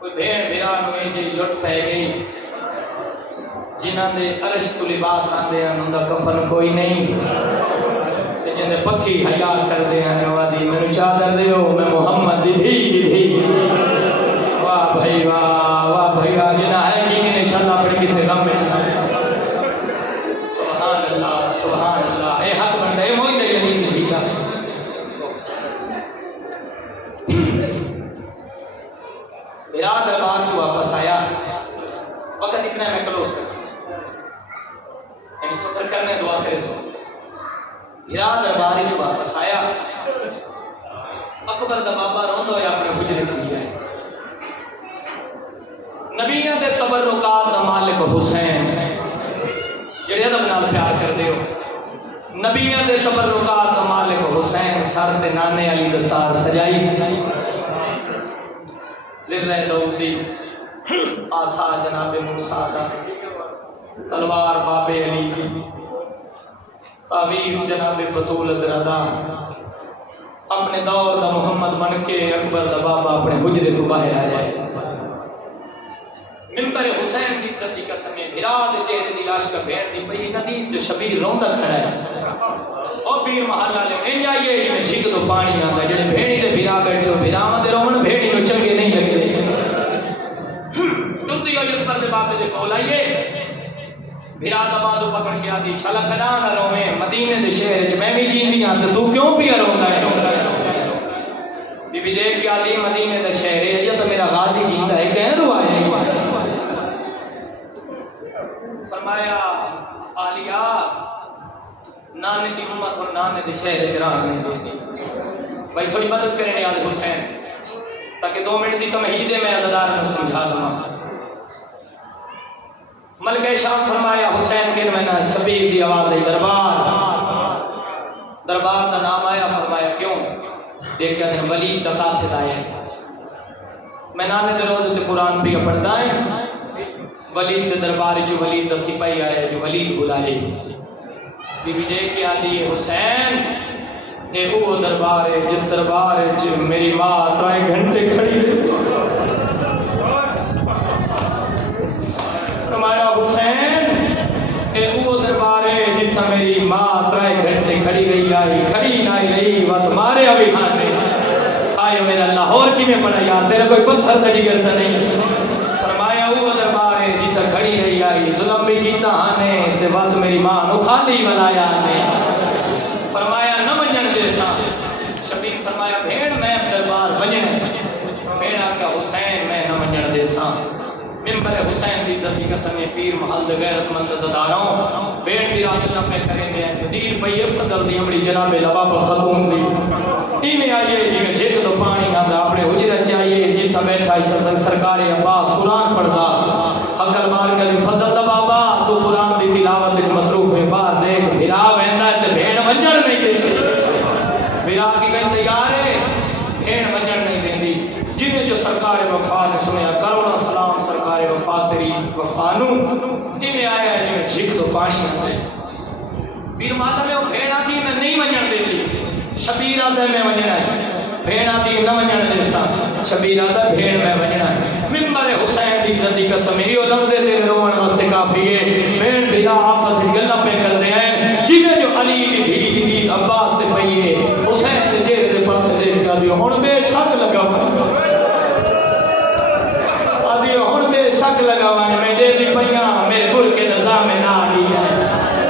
کوئی بھین بھرا نویں جی لٹ پہ گئی جنہاں دے عرش تو لباس آندے ہیں ان دا کفن کوئی نہیں جن دے پکی حیا کر دے ہیں نوادی میں چادر دے ہو میں محمد دی دھی واہ بھائی واہ بھائی واہ جنہاں ہے کہ انشاءاللہ پڑھ کسی غم میں سبحان اللہ اے حق بندہ اے موئی دے یقین دی گا میرا دربار جو واپس آیا وقت اتنا میں کلوز کر سکتا یعنی سفر کرنے دعا کرے سو میرا دربار جو واپس آیا اکبر دا بابا روندو یا اپنے حجرے چلی جائے نبیوں دے تبرکات دا مالک حسین جڑے ادب نال پیار کر دے ہو نبیوں دے تبرکات دا مالک حسین سر تے نانے علی دستار سجائی ذرہ دودی آسا جناب موسیٰ دا تلوار باب علی کی تعویذ جناب بطول زردہ اپنے دور دا محمد بن کے اکبر دا بابا اپنے حجرے تو باہر آ جائے ممبر حسین دی عزت کا سمے بھراد چہرے دی لاش کا بھیڑ دی پئی ندید جو شبیر روندہ کھڑا ہے اور پیر محلہ لے ان جائیے جنہیں جھک دو پانی آتا ہے جنہیں بھیڑی دے بھرا بیٹھے ہو بھرامہ دے رومن بھیڑی نو چنگے نہیں لگتے ٹوٹی ہو جن پر دے باپے دے کول آئیے بھراد آبادو پکڑ کے آدھی شلکنا نہ رومیں مدینے دے شہر میں بھی جین دیا تو کیوں پیا روندہ ہے بی بی دیکھ کے آدھی مدینے دے شہر ہے یہ تو میرا غازی جیندہ ہے کہیں روائے فرمایا آلیا نانے دی امت اور نانے دی شہر چراغ نہیں دیتی بھائی تھوڑی مدد کرنے آدھ حسین تاکہ 2 منٹ دی تمہید میں عزدار میں سمجھا دوں ملکہ شام فرمایا حسین کے میں نے شبیر دی آواز ہے دربار دا نام آیا فرمایا کیوں دیکھا کہ ولید دا قاصد آیا میں نانے دے روز تے قرآن بھی پڑھتا ہے ولید دے دربار جو ولید دا سپاہی آیا جو ولید بلائے بی بی دیکھ کے آدھی حسین اے وہ دربار ہے جس دربار ہے میری ماں 3 گھنٹے کھڑی رہی فرمایا حسین اے وہ دربار ہے جتھا میری ماں 3 گھنٹے کھڑی رہی آئی کھڑی نہ رہی وہ تمہارے ابھی کھانے آئے میرا لاہور کی میں پڑھا یاد تیرا کوئی پتھر تجی کرتا نہیں فرمایا وہ دربار ہے جتھا کھڑی رہی آئی ظلم بھی کیتا آنے تے بات میری ماں نو خالی بلایا آنے فرمایا نہ منجن جیسا شبیر فرمایا بھیڑ میں دربار بجن بھیڑا کیا حسین میں نہ منجن جیسا ممبر حسین دی عزت کا سمے پیر محل دے غیرت مند زداراں بھیڑ بھی راج اللہ پہ کریں گے دیر پہ یہ فضل دی ہماری جناب لباب خاتون دی میں آئیے جی میں جھک دو پانی آدھا اپنے حجرہ چاہیے جتھا بیٹھا سرکار عباس قرآن پڑھتا اکل مار کر فضل دا بابا تو قرآن دی تلاوت وچ مصروف ہے باہر دیکھ بھرا ویندا ہے تے بھیڑ منجن نہیں دیندی بھرا کی کہیں تیار ہے بھیڑ منجن نہیں دیندی جنہیں جو سرکار وفا نے سنیا کروڑا سلام سرکار وفا تیری وفا نو میں آیا ہے جی جھک دو پانی آدھے پیر ماتا لے وہ بھیڑ آدھی میں نہیں منجن دیتی شبیر آدھے میں منجن ہے بھیڑ آدھی نہ منجن دیسا شبیر آدھے بھیڑ میں منجن ہے ممبر حسین دی عزت کا سمیری اور لفظے تیرے روان واسطے کافی ہے بھیڑ بھیڑا آپس گلہ پہ کر دے ہیں جنہیں جو علی دی دھی دی عباس تے پئیے حسین دے چہرے دے پاس دیکھ کر دیو ہن بے شک لگا آدھی ہن بے شک لگا میں دے دی پئیاں میرے گر کے نظام میں نہ آگی ہے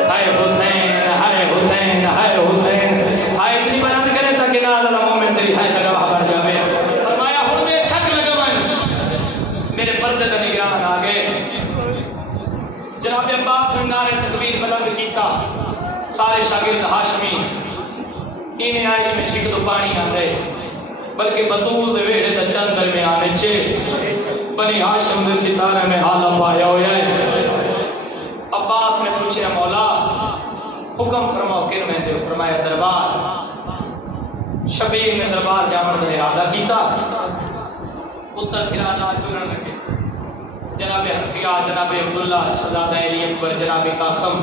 ہائے حسین ہائے حسین ہائے حسین ہائے اتنی بلند کریں تاکہ نہ اللہ مومن تیری ہائے تگواہ بڑھ جاوے فرمایا ہن بے شک لگا میرے پردے دا نگران آگے جناب عباس رنگار تکبیر بلند کیتا سارے شاگرد ہاشمی انہیں آئی میں چھک دو پانی آتے بلکہ بطول دے ویڑے دا چند درمیانے چھے بنی ہاشم دے ستارے میں حالہ پایا ہویا ہے عباس نے پوچھے مولا حکم فرماؤ کن میں دے فرمایا دربار شبیر نے دربار جامر دے ارادہ کیتا اتر پھرا لاج بگرن لگے جناب حنفیہ جناب عبداللہ شہزادہ علی اکبر جناب قاسم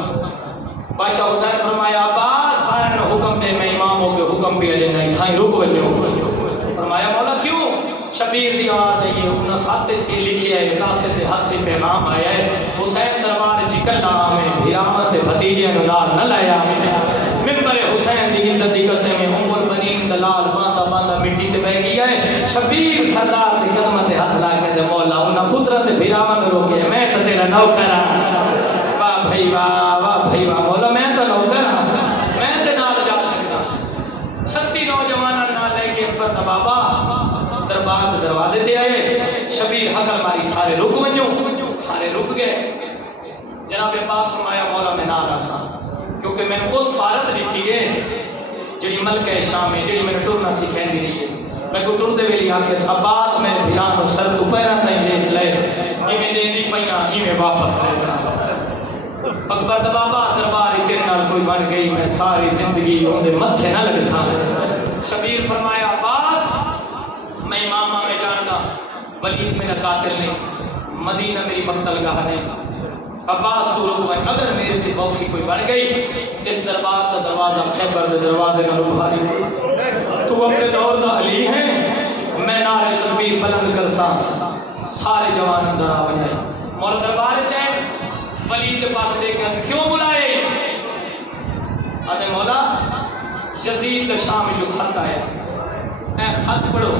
بادشاہ حسین فرمایا عباس سارے حکم دے میں اماموں کے حکم پہ اجے نہیں تھائیں رک وجو فرمایا مولا کیوں شبیر دی آواز آئی ہے، انہاں خط چ لکھیا ہے، کاسے تے ہاتھ پیغام آیا ہے، حسین دربار چ کلا آویں، بھراواں تے بھتیجے نوں نال نہ لے آویں۔ ممبر حسین دی عزت دی قسم عمر بنین دلال باندھا باندھا مٹی تے بہ گئی ہے۔ شبیر سردار دے قدماں تے ہاتھ لا کے تے مولا انہاں پتراں تے بھراواں نوں روکے، میں تے تیرا نوکر ہاں۔ واہ بھائی واہ بھائی واہ، مولا میں تے نوکر ہاں، میں تے نال جا سکدا۔ 36 نوجواناں نال لے کے پر بابا دربار کے دروازے تے آئے، شبیر حقل ماری سارے رک ونجو، سارے رک گئے۔ جناب عباس فرمایا مولا میں نہ رساں، کیونکہ میں نے اس بھارت دیتی ہے جڑی ملکہ شام ہے، جڑی میں نے ٹرنا سکھیندی رہی ہے۔ میں کو ٹردے ویلی آکھے عباس میرے بھرا نو سر تو پیراں تائیں دیکھ لے، جویں دیندی پیاں ایویں واپس لے ساں۔ اکبر دا بابا دربار تیرے نال کوئی بن گئی، میں ساری زندگی اندے متھے نہ لگ ساں۔ شبیر فرمایا عباس میں امامہ میں جاندا، ولید میرا قاتل نہیں، مدینہ میری مقتل گاہ نہیں۔ عباس تو رکوائے، اگر میرے تے اوکھی کوئی بن گئی، اس دربار کا دروازہ خیبر دے دروازے نہ بھاری۔ تو اپنے دور دا علی ہے، میں نعرے تکبیر بلند کرساں، سارے جوان اندر آ ونجے۔ مولا دربار چاہے ولید پاس دے کے کیوں بلائے؟ آدھے مولا یزید شام جو خط آیا، اے خط پڑھو،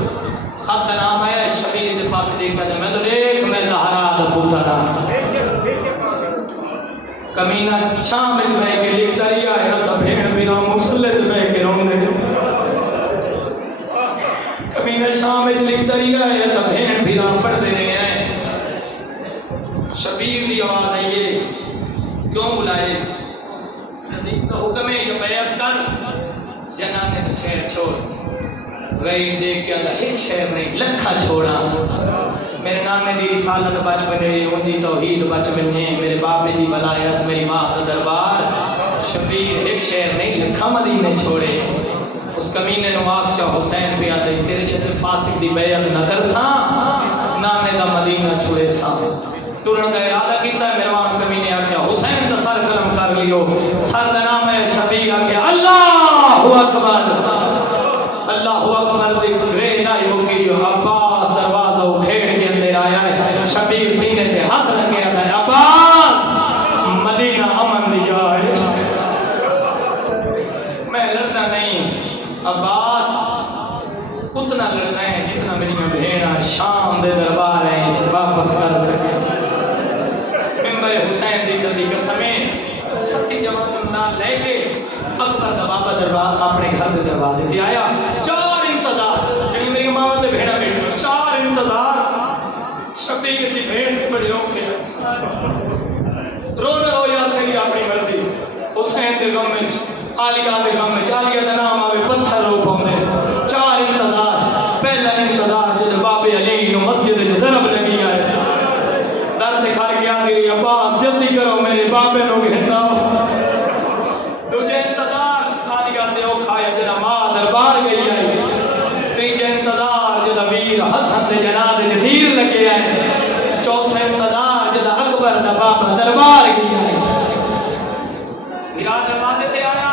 خط نام آیا شبیر دے پاس دے کے میں تو دیکھ میں زہرا دا پوترا کمینہ شام وچ بیٹھ کے لکھتا رہیا ہے، سب بھیڑ میرا مسلط بیٹھ کے روندے، کمینہ شام وچ لکھتا رہیا ہے، سب بھیڑ میرا پڑھتے رہے ہیں۔ شبیر دی آواز آئی ہے، کیوں بلائے؟ یزید کا حکم ہے کہ بیعت کر، جنانے دا شہر چھوڑ۔ وہی دیکھ کے اللہ ایک شہر نہیں لکھا چھوڑا، میرے نام میں دی رسالت بچ بنے، ان دی توحید بچ بنے، میرے باپ دی ولایت، میری ماں کا دربار۔ شبیر ایک شہر نہیں لکھا مدینے چھوڑے۔ اس کمینے نو آگ چاہ حسین پہ آدھے تیرے جیسے فاسق دی بیعت نہ کر ساں، نامے دا مدینہ چھوڑے ساں۔ ٹورن کا ارادہ کیتا ہے، مروان کمینے آکھیا حسین دا سر قلم کر لیو، سر دا نام ہے شبیر، آکھیا اللہ اکبر، اللہ اکبر دی گرے نائی ہوگی، عباس دروازہ کھیڑ کے اندر آیا ہے، شبیر سینے تے ہاتھ لگے آتا ہے، عباس مدینہ امن دی جائے، میں لڑنا نہیں عباس، اتنا لڑنا ہے جتنا میری میں بھیڑا شام دے دربار ہے واپس کر سکے۔ ممبر حسین دی زدی قسمیں چھٹی جوانوں نہ لے کے اکبر دا بابا دربار اپنے گھر دے دروازے تے آیا، چار انتظار جڑی میری ماں تے بھیڑا بیٹھی، چار انتظار۔ شبیر دی بھیڑ بڑی روکے رو نہ رو یاد تھی اپنی مرضی، حسین دے غم وچ، عالیہ دے غم وچ، عالیہ دا نام آوے پتھر رو پاوندے۔ چار انتظار، پہلا انتظار جد بابے علی نو مسجد وچ ضرب لگی آئے، در تے کھڑ کے آ گئی عباس جلدی کرو میرے بابے نو گھننا۔ دوجے انتظار عالیہ دے او کھایا جنا ماں دربار گئی آئی، تیجے انتظار جدا ویر حسن دے جنازے تے تیر لگے آئے، چوتھے انتظار جدا اکبر دا بابا دربار گئی آئی۔ ہیرا دروازے تے آیا،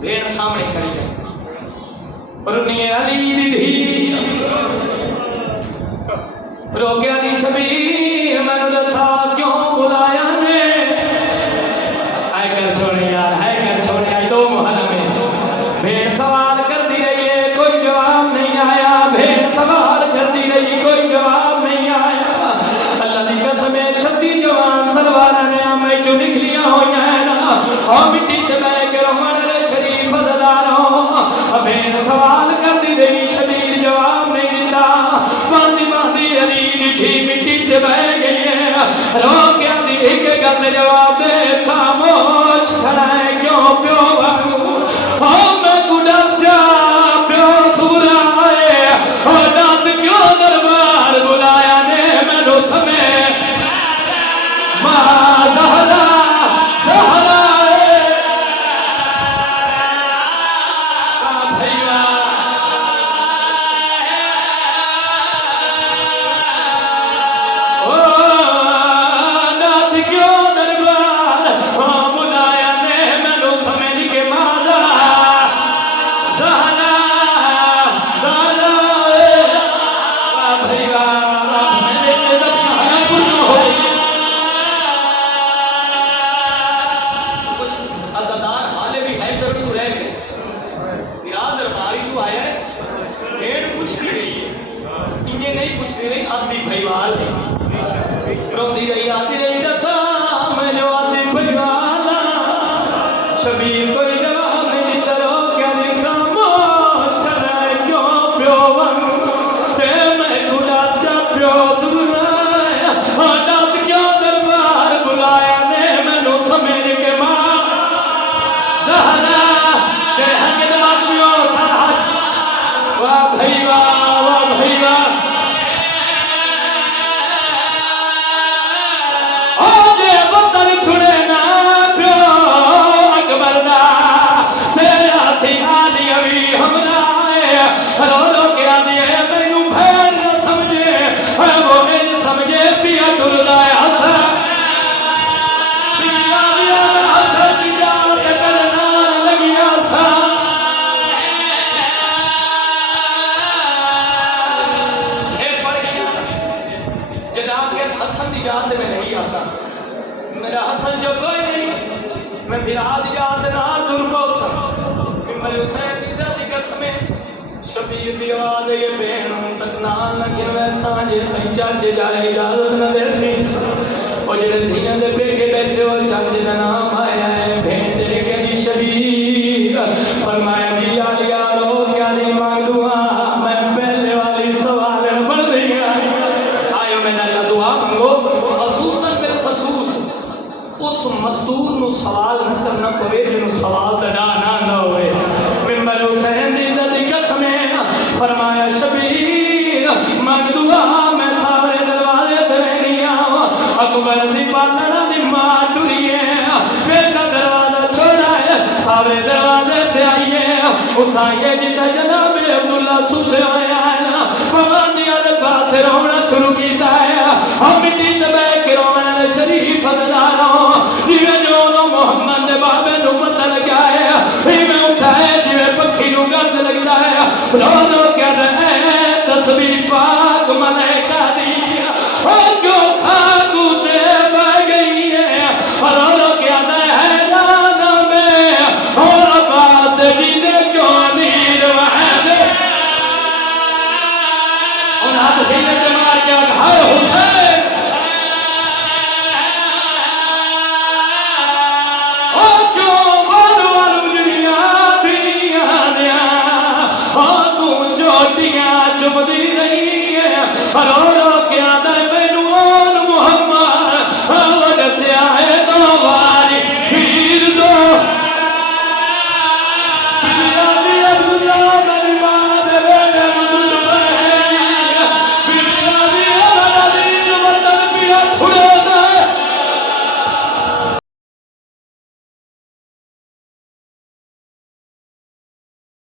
بھیڑ سامنے کھڑی ہے، رنی علی دی دھی روکے علی شبیر میں نو دسا کیوں بلایا نے؟ ہے کر چھوڑے یار، ہے کر چھوڑے آئی دو محل میں، بھیڑ سوال کر دی رہی ہے کوئی جواب نہیں آیا، بھیڑ سوال کر دی رہی کوئی جواب نہیں آیا۔ اللہ دی قسم 36 جوان تلواراں نے میں جو نکلیاں ہوئی ہیں نا، اور مٹی تے بہ کے رومن شریف عزداروں، بھیڑ سوال کر دی رہی شبیر جواب نہیں دیتا، باندھی باندھی علی دی مٹی تے بہ گئی ہے، رو گیا دی ایک گل جواب دے، خاموش کھڑا ہے کیوں پیو بھگو، میں کو ڈس جا پیو سورا ہے، ڈس کیوں دربار بلایا نے مینو سمے ماں زہرا زہرا ہے بھیا ڈس کیوں دربار بلایا نے مینو سمے پچھلی رہی آدھی بھائیوال روندی رہی آدھی رہی دسا میں جو آدھی بھائیوالا شبیر کوئی جواب نہیں کرو کیا نہیں خاموش کر رہا ہے کیوں پیو ون تے میں خدا سے پیو سنایا اور دس کیوں دربار بلایا نے میں نو سمجھ کے ماں زہرا تیرے حق دماغ پیو سارا واہ بھائی واہ آجے وطن چھڑے نا پیو اکبر دا تیرا سی آدھی ابھی ہم نائے رو رو کے آدھی ہے مینو بھیر نہ سمجھے وہ میری سمجھے پیا ٹل دائے حسر پیا دیا حسر کی جات کرنا لگیا سا پھر پڑ گیا جناب کے حسن دی یاد میں نہیں آسا میرا حسن جو کوئی نہیں میں میراد یاد نہ تر کو سن میرے حسین دی ذاتی قسمیں شبیر دی آواز یہ بہنوں تک نال نہ کہ ویسا جے نہیں چاچے جائے اجازت نہ دے سی وہ جڑے دھیاں دے بیٹے بیٹھے ہو چاچے دا نام آیا ہے بہن دے کے دی شبیر فرمایا جی یارو کیا نہیں مانگ دعا میں پہلے والی سوال پڑھ دیا آئیو میں نہ دعا مانگو خصوصاً بالخصوص اس مستور نو سوال نہ کرنا پوے جنو سوال تڑانا نہ ہوئے ممبر حسین دی دی قسمیں فرمایا شبیر مانگ دعا میں سارے دروازے ترے گیا اکبر دی پاتنا دی ماں ٹوریے بیٹا دروازہ چھوڑا ہے سارے دروازے تے آئیے اٹھائیے جیتا جناب عبداللہ سوتے آیا ہے پابندیاں دے پاس رونا شروع کیتا ہے ہم مٹی تے بیٹھ کے رونا شریف اداروں جیوے جو محمد دے بابے نو پتہ لگا ہے ہی میں اٹھائے جیوے پکھی نو گرد لگتا ہے